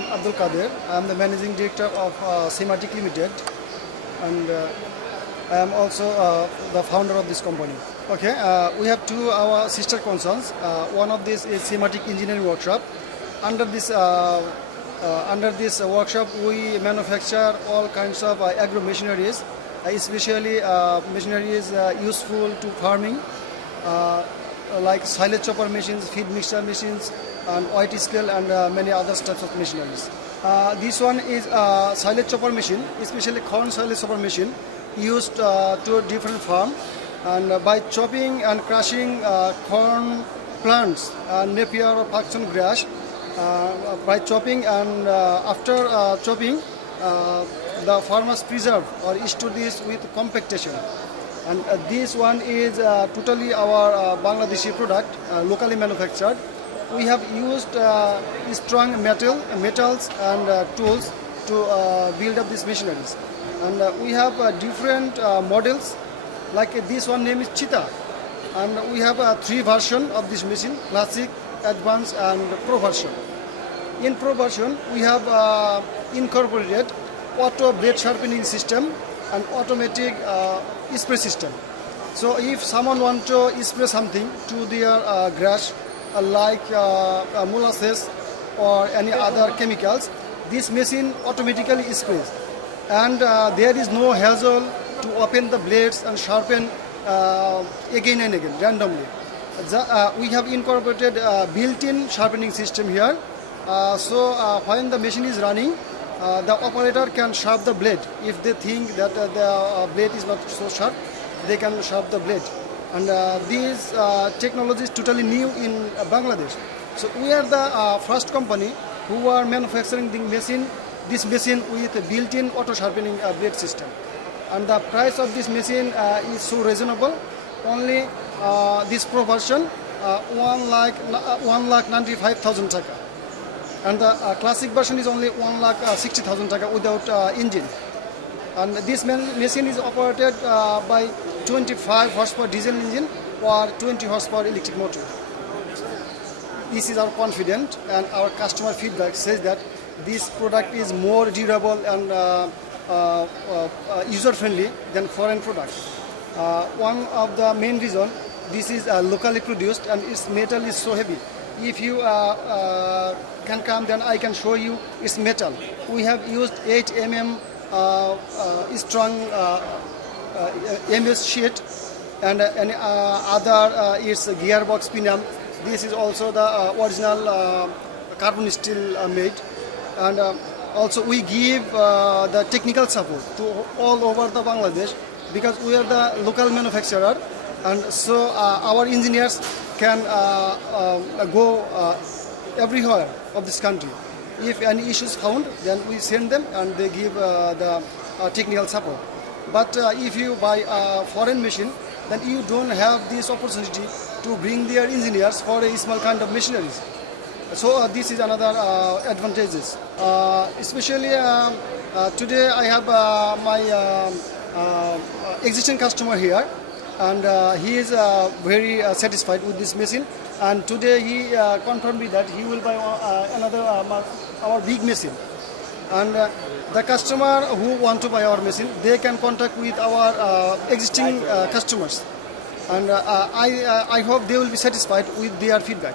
am Abdul Kader. I am the managing director of Sematic Limited, and I am also the founder of this company. Okay, we have two our sister concerns. One of this is Sematic Engineering Workshop. Under this workshop, we manufacture all kinds of agro machineries, especially machineries useful to farming, like silage chopper machines, feed mixer machines, and white scale, and many other types of machineries. This one is a silage chopper machine, especially corn silage chopper machine, used to different farm, and by chopping and crushing corn plants, napier or Pakistan grass, by chopping, and after chopping, the farmers preserve or store this with compactation. And this one is totally our Bangladeshi product, locally manufactured. We have used strong metals and tools to build up these machineries. And we have different models, like this one name is Cheetah. And we have three versions of this machine: classic, advanced, and pro version. In pro version, we have incorporated auto blade sharpening system and automatic spray system. So if someone wants to spray something to their grass, like molasses or any other chemicals, this machine automatically sprays. And there is no hassle to open the blades and sharpen again and again randomly. We have incorporated a built-in sharpening system here. So when the machine is running, the operator can sharp the blade. If they think that the blade is not so sharp, they can sharp the blade. And this technology is totally new in Bangladesh. So we are the first company who are manufacturing this machine with a built-in auto sharpening blade system. And the price of this machine is so reasonable. Only this pro version, 1,95,000 taka. And the classic version is only 1,60,000 taka without engine. And this machine is operated by 25 horsepower diesel engine or 20 horsepower electric motor. This is our confidence, and our customer feedback says that this product is more durable and user-friendly than foreign products. One of the main reason, this is locally produced and its metal is so heavy. If you can come, then I can show you its metal. We have used 8 mm strong MS sheet, and other is gearbox pinion. This is also the original carbon steel made. And also we give the technical support to all over the Bangladesh, because we are the local manufacturer, and so our engineers can go everywhere of this country. If any issues found, then we send them and they give the technical support. But if you buy a foreign machine, then you don't have this opportunity to bring their engineers for a small kind of machineries. So this is another advantages. Especially today I have my existing customer here, and he is very satisfied with this machine. And today he confirmed me that he will buy another our big machine. And the customer who want to buy our machine, they can contact with our existing customers. And I hope they will be satisfied with their feedback.